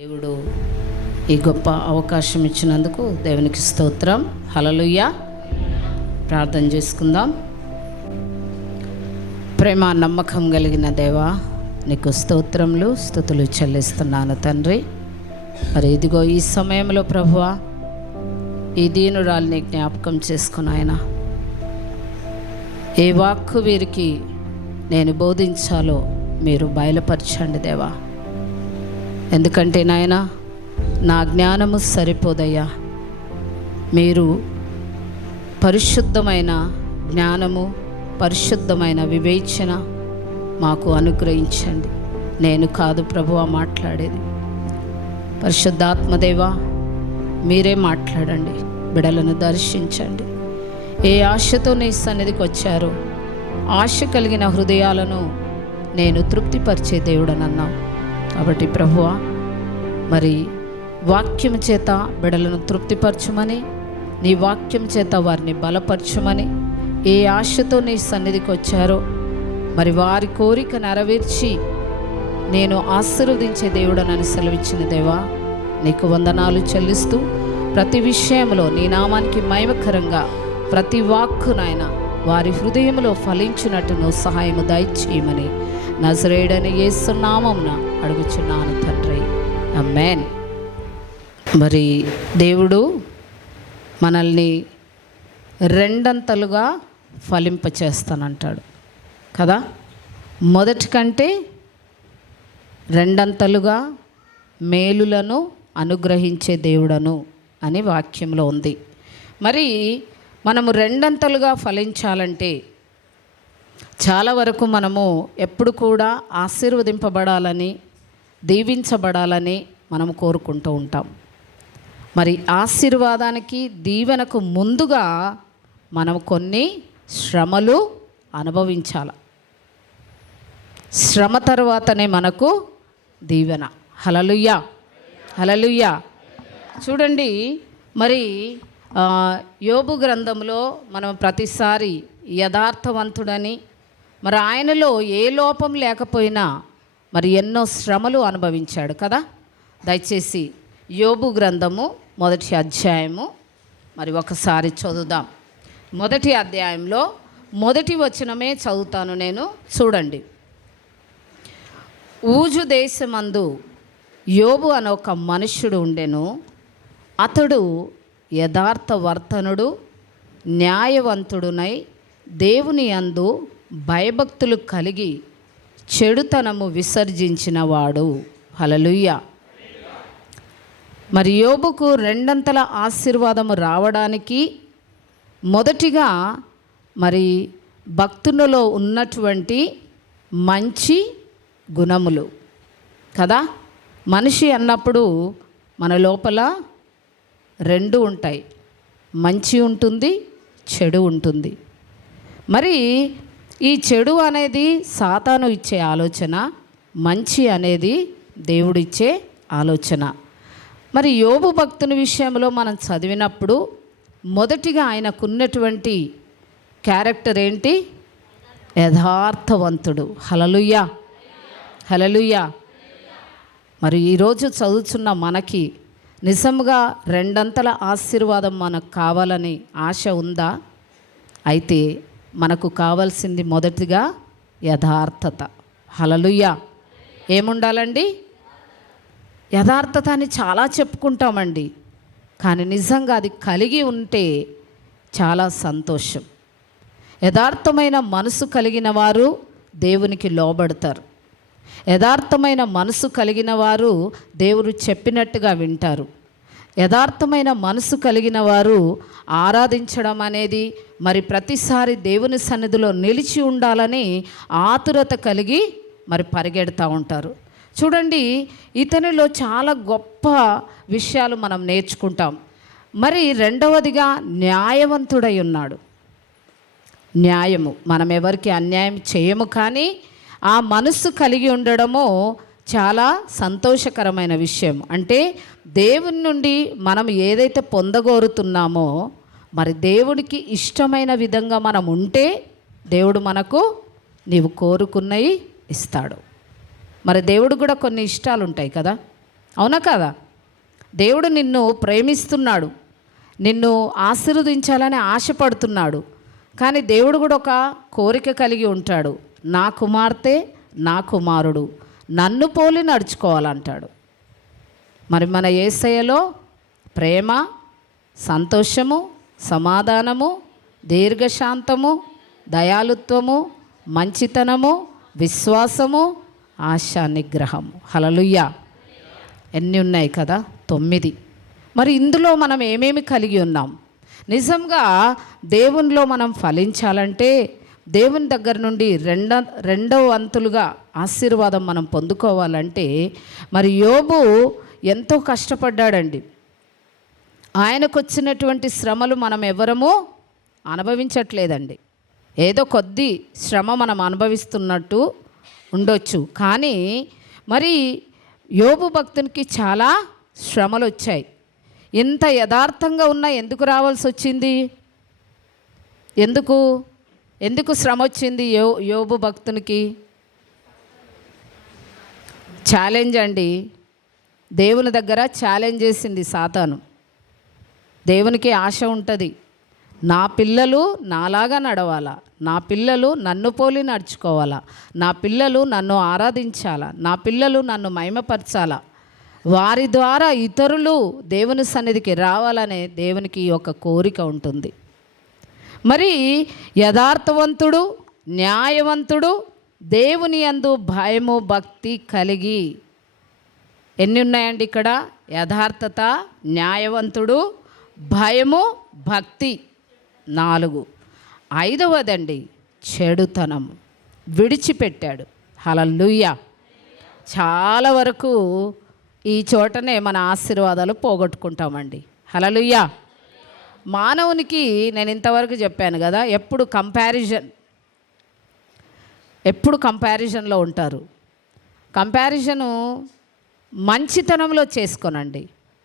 దేవుడు ఈ గొప్ప అవకాశం ఇచ్చినందుకు దేవునికి స్తోత్రం. హల్లెలూయా. ప్రార్థన చేసుకుందాం. ప్రేమ నమ్మకం కలిగిన దేవా, నీకు స్తోత్రములు స్తుతులు చెల్లిస్తున్నాను తండ్రి. మరి ఇదిగో ఈ సమయంలో ప్రభువా, ఈ దీనురాలిని జ్ఞాపకం చేసుకుని ఆయన ఏ వాక్కు వీరికి నేను బోధించాలో మీరు బయలుపరచండి దేవా. ఎందుకంటే నాయన, నా జ్ఞానము సరిపోదయ్యా. మీరు పరిశుద్ధమైన జ్ఞానము, పరిశుద్ధమైన వివేచన మాకు అనుగ్రహించండి. నేను కాదు ప్రభువా మాట్లాడేది. పరిశుద్ధాత్మదేవా, మీరే మాట్లాడండి. బిడలను దర్శించండి. ఏ ఆశతో నీ సన్నిధికి వచ్చారో ఆశ కలిగిన హృదయాలను నేను తృప్తిపరిచే దేవుడనన్నావు. కాబట్టి ప్రభువా, మరి వాక్యం చేత బిడలను తృప్తిపరచమని, నీ వాక్యం చేత వారిని బలపరచమని, ఏ ఆశతో నీ సన్నిధికి వచ్చారో మరి వారి కోరిక నెరవేర్చి నేను ఆశీర్వదించే దేవుడనని సెలవిచ్చిన దేవా, నీకు వందనాలు చెల్లిస్తూ ప్రతి విషయంలో నీ నామానికి మహిమకరంగా ప్రతి వాక్కు నాయన వారి హృదయంలో ఫలించినట్టు నువ్వు సహాయము దయచేయమని నజరేయుడైన యేసు నామమున అడుగుచున్నాను తండ్రి. ఆమేన్. మరి దేవుడు మనల్ని రెండంతలుగా ఫలింపచేస్తానంటాడు కదా. మొదటి కంటే రెండంతలుగా మేలులను అనుగ్రహించే దేవుడను అని వాక్యంలో ఉంది. మరి మనము రెండంతలుగా ఫలించాలంటే చాలా వరకు మనము ఎప్పుడు కూడా ఆశీర్వదింపబడాలని, దీవించబడాలని మనం కోరుకుంటూ ఉంటాం. మరి ఆశీర్వాదానికి, దీవెనకు ముందుగా మనం కొన్ని శ్రమలు అనుభవించాలి. శ్రమ తర్వాతనే మనకు దీవెన. హల్లెలూయా, హల్లెలూయా. చూడండి, మరి యోబు గ్రంథంలో మనం ప్రతిసారి యథార్థవంతుడని, మరి ఆయనలో ఏ లోపం లేకపోయినా మరి ఎన్నో శ్రమలు అనుభవించాడు కదా. దయచేసి యోబు గ్రంథము 1వ అధ్యాయము మరి ఒకసారి చదువుదాం. 1వ అధ్యాయంలో 1వ వచనమే చదువుతాను నేను. చూడండి. ఊజు దేశమందు యోబు అనే ఒక మనుష్యుడు ఉండెను. అతడు యథార్థవర్తనుడు, న్యాయవంతుడునై దేవుని యందు భయభక్తులు కలిగి చెడుతనము విసర్జించినవాడు. హల్లెలూయా. మరి యోబుకు రెండంతల ఆశీర్వాదము రావడానికి మొదటిగా మరి భక్తులలో ఉన్నటువంటి మంచి గుణములు కదా. మనిషి అన్నప్పుడు మన లోపల రెండు ఉంటాయి. మంచి ఉంటుంది, చెడు ఉంటుంది. మరి ఈ చెడు అనేది సాతాను ఇచ్చే ఆలోచన, మంచి అనేది దేవుడిచ్చే ఆలోచన. మరి యోబు భక్తుని విషయంలో మనం చదివినప్పుడు మొదటిగా ఆయనకున్నటువంటి క్యారెక్టర్ ఏంటి? యథార్థవంతుడు. హల్లెలూయా, హల్లెలూయా. మరి ఈరోజు చదువుతున్న మనకి నిజంగా రెండంతల ఆశీర్వాదం మనకు కావాలని ఆశ ఉందా? అయితే మనకు కావాల్సింది మొదటిగా యథార్థత. హల్లెలూయా. ఏముండాలండి? యథార్థత అని చాలా చెప్పుకుంటామండి, కానీ నిజంగా అది కలిగి ఉంటే చాలా సంతోషం. యథార్థమైన మనసు కలిగిన వారు దేవునికి లోబడతారు. యథార్థమైన మనసు కలిగిన వారు దేవుడు చెప్పినట్టుగా వింటారు. యథార్థమైన మనసు కలిగిన వారు ఆరాధించడం అనేది, మరి ప్రతిసారి దేవుని సన్నిధిలో నిలిచి ఉండాలని ఆతురత కలిగి మరి పరిగెడతా ఉంటారు. చూడండి, ఇతనిలో చాలా గొప్ప విషయాలు మనం నేర్చుకుంటాం. మరి రెండవదిగా న్యాయవంతుడై ఉన్నాడు. న్యాయము, మనం ఎవరికి అన్యాయం చేయము, కానీ ఆ మనస్సు కలిగి ఉండడము చాలా సంతోషకరమైన విషయం. అంటే దేవుని నుండి మనం ఏదైతే పొందగోరుతున్నామో మరి దేవుడికి ఇష్టమైన విధంగా మనం ఉంటే దేవుడు మనకు నీవు కోరుకున్నవి ఇస్తాడు. మరి దేవుడు కూడా కొన్ని ఇష్టాలు ఉంటాయి కదా. అవునా కదా? దేవుడు నిన్ను ప్రేమిస్తున్నాడు, నిన్ను ఆశీర్వదించాలని ఆశపడుతున్నాడు. కానీ దేవుడు కూడా ఒక కోరిక కలిగి ఉంటాడు. నా కుమార్తె, నా కుమారుడు నన్ను పోలి నడుచుకోవాలంటాడు. మరి మన యేసయ్యలో ప్రేమ, సంతోషము, సమాధానము, దీర్ఘశాంతము, దయాళుత్వము, మంచితనము, విశ్వాసము, ఆశా నిగ్రహము. హల్లెలూయా. ఎన్ని ఉన్నాయి కదా? 9. మరి ఇందులో మనం ఏమేమి కలిగి ఉన్నాం? నిజంగా దేవునిలో మనం ఫలించాలంటే, దేవుని దగ్గర నుండి రెండవ వంతులుగా ఆశీర్వాదం మనం పొందుకోవాలంటే, మరి యోబు ఎంతో కష్టపడ్డాడండి. ఆయనకు వచ్చినటువంటి శ్రమలు మనం ఎవరము అనుభవించట్లేదండి. ఏదో కొద్ది శ్రమ మనం అనుభవిస్తున్నట్టు ఉండొచ్చు, కానీ మరి యోబు భక్తునికి చాలా శ్రమలు వచ్చాయి. ఇంత యథార్థంగా ఉన్నా ఎందుకు రావాల్సి వచ్చింది? ఎందుకు శ్రమ వచ్చింది యోబు భక్తునికి? ఛాలెంజ్ అండి. దేవుని దగ్గర ఛాలెంజ్ చేసింది సాతాను. దేవునికి ఆశ ఉంటుంది, నా పిల్లలు నాలాగా నడవాలా, నా పిల్లలు నన్ను పోలి నడుచుకోవాలా, నా పిల్లలు నన్ను ఆరాధించాలా, నా పిల్లలు నన్ను మహిమపరచాలా, వారి ద్వారా ఇతరులు దేవుని సన్నిధికి రావాలనే దేవునికి ఒక కోరిక ఉంటుంది. మరి యథార్థవంతుడు, న్యాయవంతుడు, దేవుని యందు భయము భక్తి కలిగి, ఎన్ని ఉన్నాయండి ఇక్కడ? యథార్థత, న్యాయవంతుడు, భయము భక్తి 4. 5వదండి చెడుతనం విడిచిపెట్టాడు. హల్లెలూయా. చాలా వరకు ఈ చోటనే మన ఆశీర్వాదాలు పోగొట్టుకుంటామండి. హల్లెలూయా. మానవునికి నేను ఇంతవరకు చెప్పాను కదా, ఎప్పుడు కంపారిజన్లో ఉంటారు. కంపారిజను మంచితనంలో చేసుకోనండి,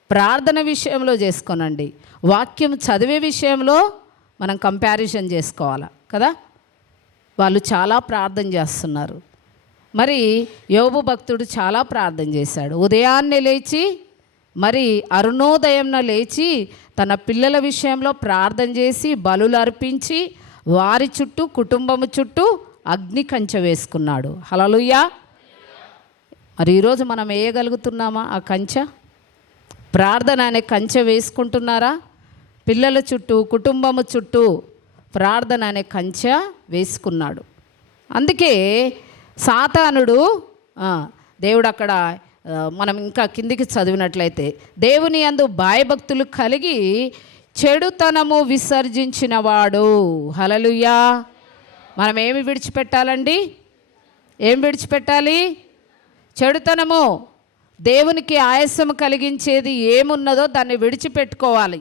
ప్రార్థన విషయంలో చేసుకోనండి, వాక్యం చదివే విషయంలో మనం కంపారిజన్ చేసుకోవాలా కదా. వాళ్ళు చాలా ప్రార్థన చేస్తున్నారు. మరి యోబు భక్తుడు చాలా ప్రార్థన చేశాడు. ఉదయాన్నే లేచి, మరి అరుణోదయంన లేచి తన పిల్లల విషయంలో ప్రార్థన చేసి బలులు అర్పించి వారి చుట్టూ, కుటుంబము చుట్టూ అగ్ని కంచె వేసుకున్నాడు. హల్లెలూయా. మరి ఈరోజు మనం వేయగలుగుతున్నామా ఆ కంచె? ప్రార్థన అనే కంచె వేసుకుంటున్నారా? పిల్లల చుట్టూ, కుటుంబము చుట్టూ ప్రార్థన అనే కంచె వేసుకున్నాడు. అందుకే సాతానుడు, దేవుడు అక్కడ మనం ఇంకా కిందికి చదివినట్లయితే, దేవుని యందు భయభక్తులు కలిగి చెడుతనము విసర్జించినవాడు. హల్లెలూయా. మనం ఏమి విడిచిపెట్టాలండి? ఏం విడిచిపెట్టాలి? చెడుతనము. దేవునికి ఆయాసము కలిగించేది ఏమున్నదో దాన్ని విడిచిపెట్టుకోవాలి.